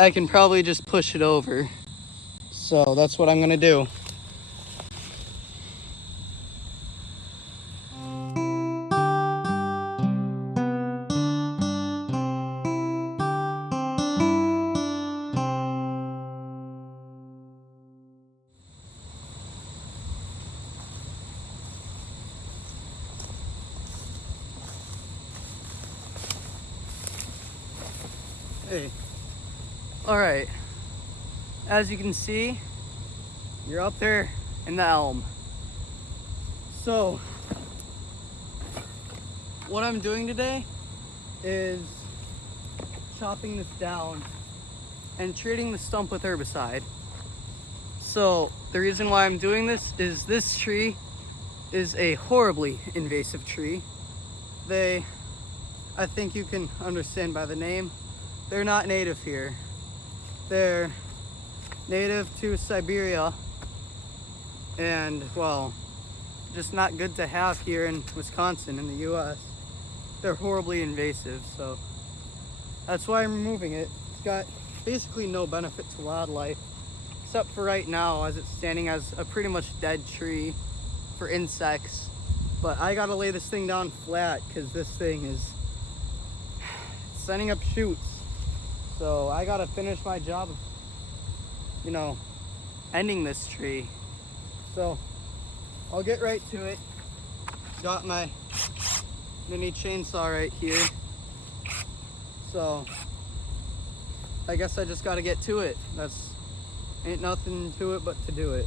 I can probably just push it over. So that's what I'm gonna do. Hey. All right. As you can see, you're up there in the elm. So, what I'm doing today is chopping this down and treating the stump with herbicide. So, the reason why I'm doing this tree is a horribly invasive tree. I think you can understand by the name, they're not native here. They're native to Siberia and, well, just not good to have here in Wisconsin in the US. They're horribly invasive, so that's why I'm removing it. It's got basically no benefit to wildlife, except for right now as it's standing as a pretty much dead tree for insects. But I gotta lay this thing down flat because this thing is sending up shoots. So I gotta finish my job of, ending this tree. So I'll get right to it. Got my mini chainsaw right here. So I guess I just gotta get to it. Ain't nothing to it but to do it.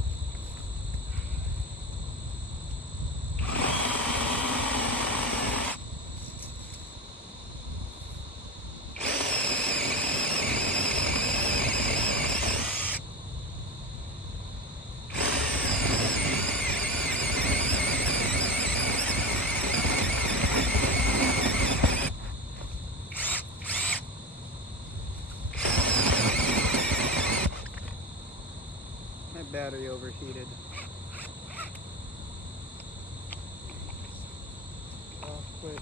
My battery overheated. Off quick.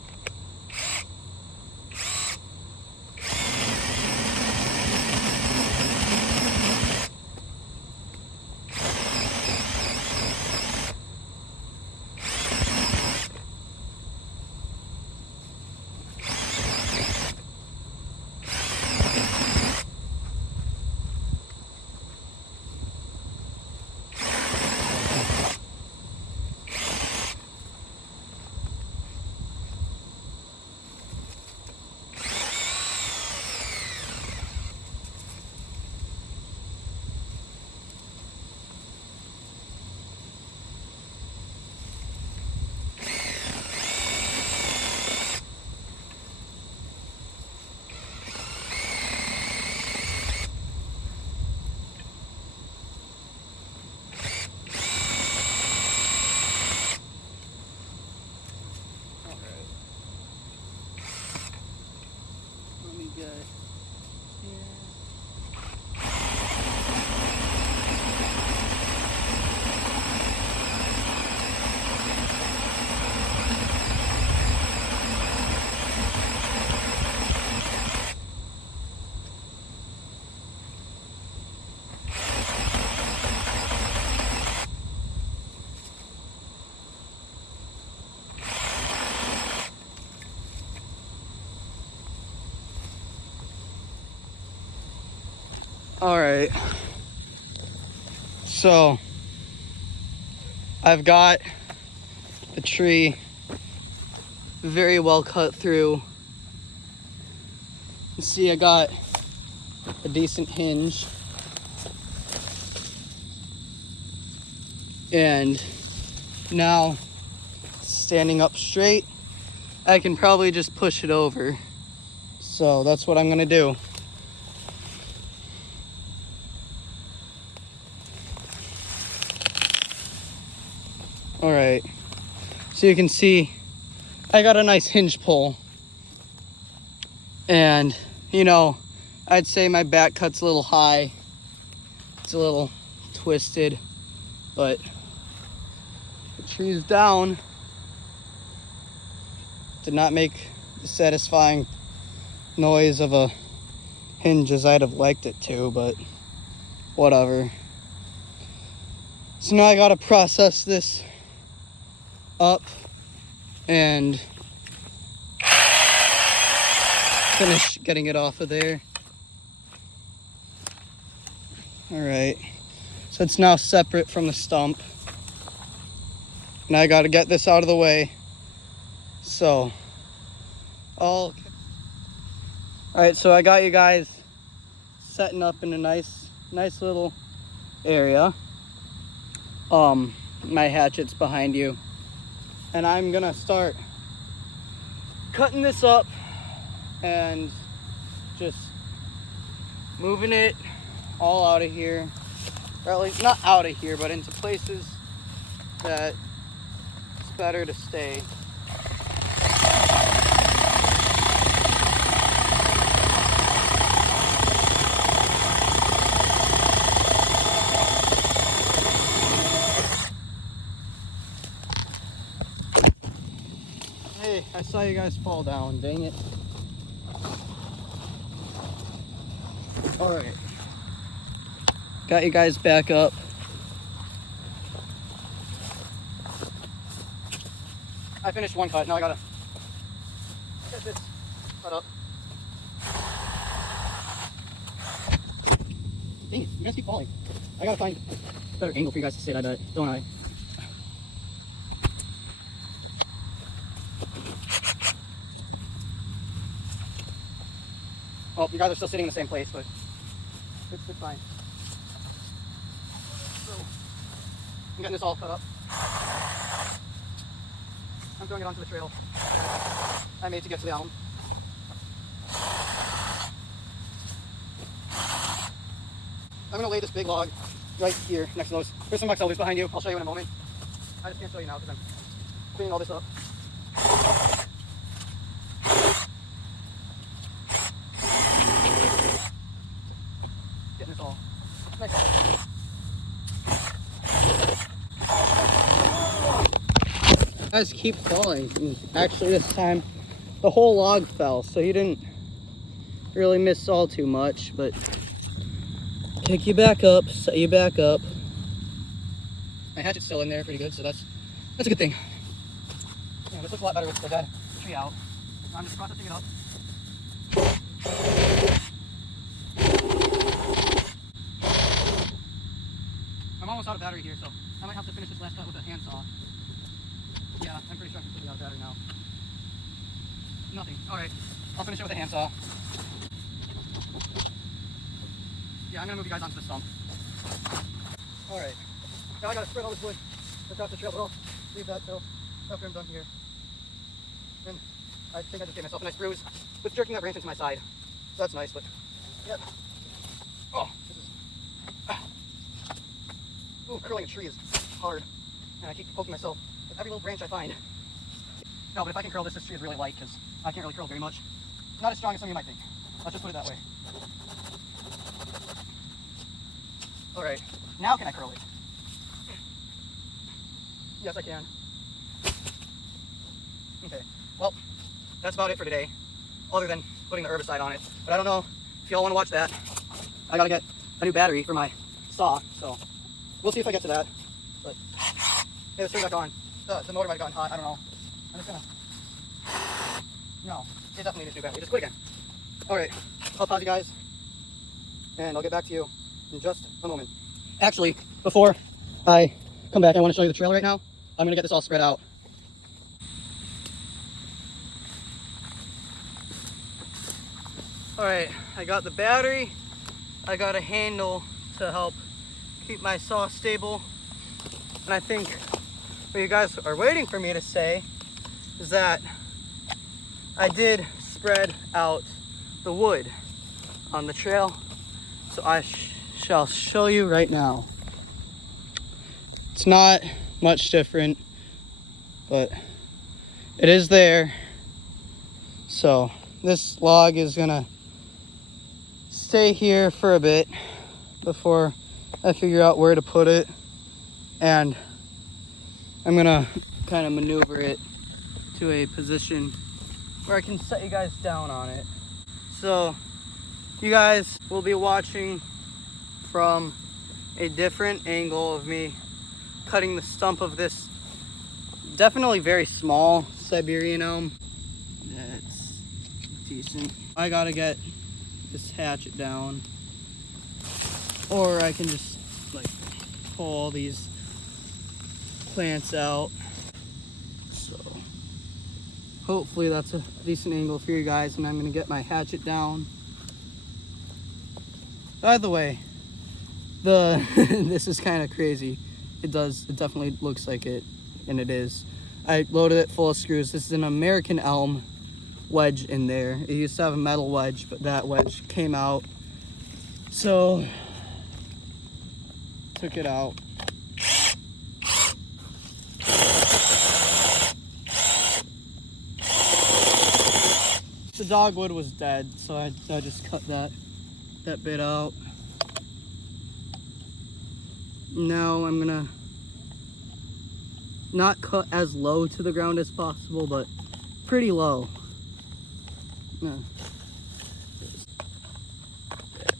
All right, so I've got the tree very well cut through. You see I got a decent hinge. And now standing up straight, I can probably just push it over. So that's what I'm gonna do. All right, so you can see I got a nice hinge pull. And, I'd say my back cut's a little high. It's a little twisted, but the tree's down. Did not make the satisfying noise of a hinge as I'd have liked it to, but whatever. So now I gotta process this up and finish getting it off of there. All right, so it's now separate from the stump. Now I gotta get this out of the way. So, all right, so I got you guys setting up in a nice little area. My hatchet's behind you. And I'm gonna start cutting this up and just moving it all out of here. Or at least not out of here, but into places that it's better to stay. Hey, I saw you guys fall down, dang it. All right. Got you guys back up. I finished one cut, now I gotta get this cut up. Dang it, you guys keep falling. I gotta find a better angle for you guys to sit, I bet, don't I? Oh, you guys are still sitting in the same place, but it's fine. So, I'm getting this all cut up. I'm throwing it onto the trail I made to get to the elm. I'm going to lay this big log right here next to those. There's some box elders behind you. I'll show you in a moment. I just can't show you now because I'm cleaning all this up. Getting this all nice. Guys keep falling. And actually this time the whole log fell, so you didn't really miss all too much, but pick you back up, set you back up. My hatchet's still in there pretty good, so that's a good thing. Yeah, this looks a lot better with the dead tree out. I'm just processing it up. I'm almost out of battery here, so I might have to finish this last cut with a handsaw. Yeah, I'm pretty sure I'm completely out of battery now. Nothing. Alright, I'll finish it with a handsaw. Yeah, I'm gonna move you guys onto the stump. Alright, now I gotta spread all this wood across the trail, but I'll leave that till after I'm done here. And I think I just gave myself a nice bruise with jerking that branch into my side. So that's nice, but yeah. Oh, this is. Ooh, curling a tree is hard. And I keep poking myself with every little branch I find. No, but if I can curl this tree is really light because I can't really curl very much. It's not as strong as some of you might think. Let's just put it that way. Alright, now can I curl it? Yes, I can. Okay, well, that's about it for today, other than putting the herbicide on it. But I don't know if y'all want to watch that. I gotta get a new battery for my saw, so we'll see if I get to that. But, hey, let's turn it back on. The motor might have gotten hot, I don't know. I'm just gonna... No, it definitely needs a new battery. Just quit again. Alright, I'll pause you guys, and I'll get back to you in just a moment. Actually, before I come back, I want to show you the trail right now. I'm going to get this all spread out. Alright, I got the battery. I got a handle to help keep my saw stable. And I think what you guys are waiting for me to say is that I did spread out the wood on the trail. So I shall show you right now. It's not much different, but it is there. So this log is gonna stay here for a bit before I figure out where to put it, and I'm gonna kind of maneuver it to a position where I can set you guys down on it. So You guys will be watching from a different angle of me cutting the stump of this definitely very small Siberian elm. That's decent. I gotta get this hatchet down, or I can just like pull all these plants out. So hopefully that's a decent angle for you guys, and I'm gonna get my hatchet down. By the way, this is kind of crazy. It definitely looks like it, and it is. I loaded it full of screws. This is an American elm wedge in there. It used to have a metal wedge, but that wedge came out. So, took it out. The dogwood was dead, so I just cut that bit out. Now I'm gonna not cut as low to the ground as possible, but pretty low. Yeah.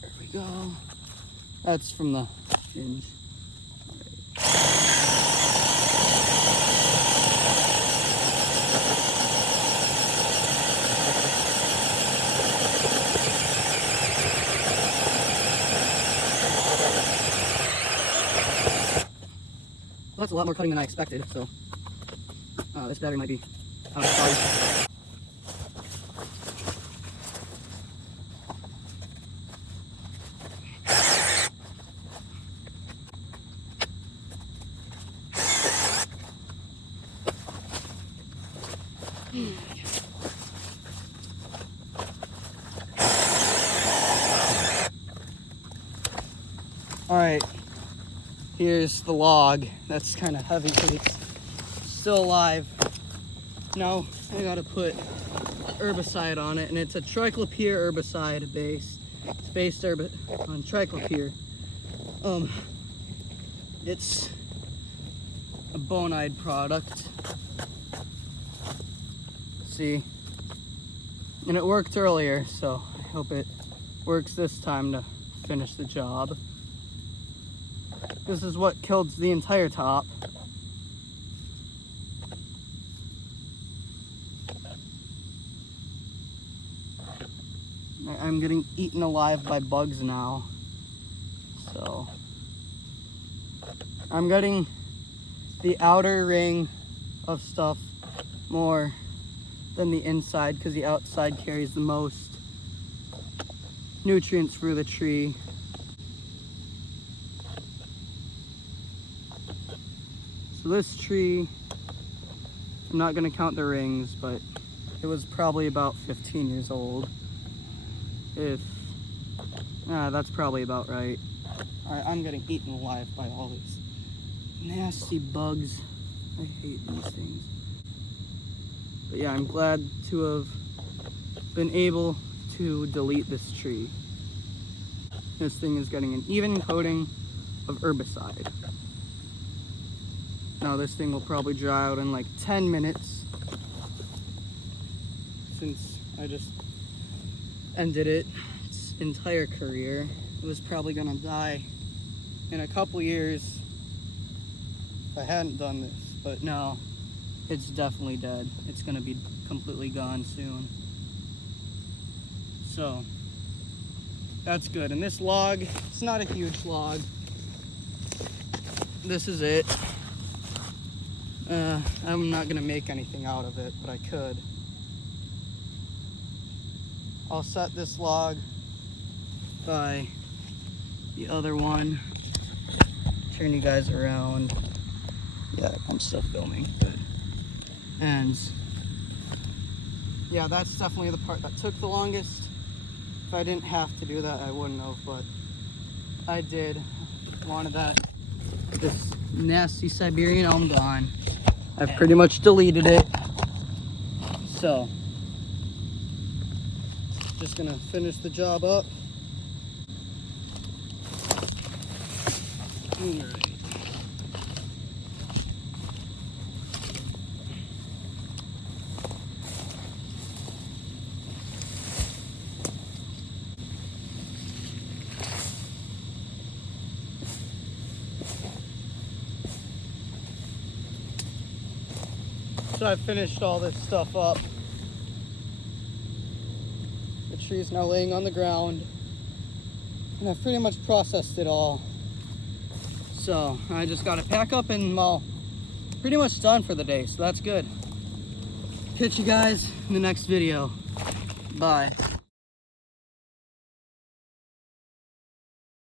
There we go. That's from the hinge. Well, that's a lot more cutting than I expected, so this battery might be out of charge. All right, here's the log. That's kind of heavy because it's still alive. Now I gotta put herbicide on it, and it's a triclopyr herbicide based. It's based on triclopyr. It's a bonide product. See, and it worked earlier, so I hope it works this time to finish the job. This is what killed the entire top. I'm getting eaten alive by bugs now. So I'm getting the outer ring of stuff more than the inside, because the outside carries the most nutrients for the tree. So this tree, I'm not gonna count the rings, but it was probably about 15 years old. That's probably about right. All right, I'm getting eaten alive by all these nasty bugs. I hate these things. But yeah, I'm glad to have been able to delete this tree. This thing is getting an even coating of herbicide. Now this thing will probably dry out in like 10 minutes, since I just ended its entire career. It was probably gonna die in a couple years if I hadn't done this, but no, it's definitely dead. It's gonna be completely gone soon. So that's good. And this log, it's not a huge log. This is it. I'm not gonna make anything out of it, but I could. I'll set this log by the other one. Turn you guys around. Yeah, I'm still filming. And yeah, that's definitely the part that took the longest. If I didn't have to do that, I wouldn't have, but I did. Wanted this nasty Siberian elm gone. I've pretty much deleted it. So, just gonna finish the job up. All right. So I finished all this stuff up. The tree's now laying on the ground. And I've pretty much processed it all. So I just gotta pack up and, well, pretty much done for the day, so that's good. Catch you guys in the next video. Bye.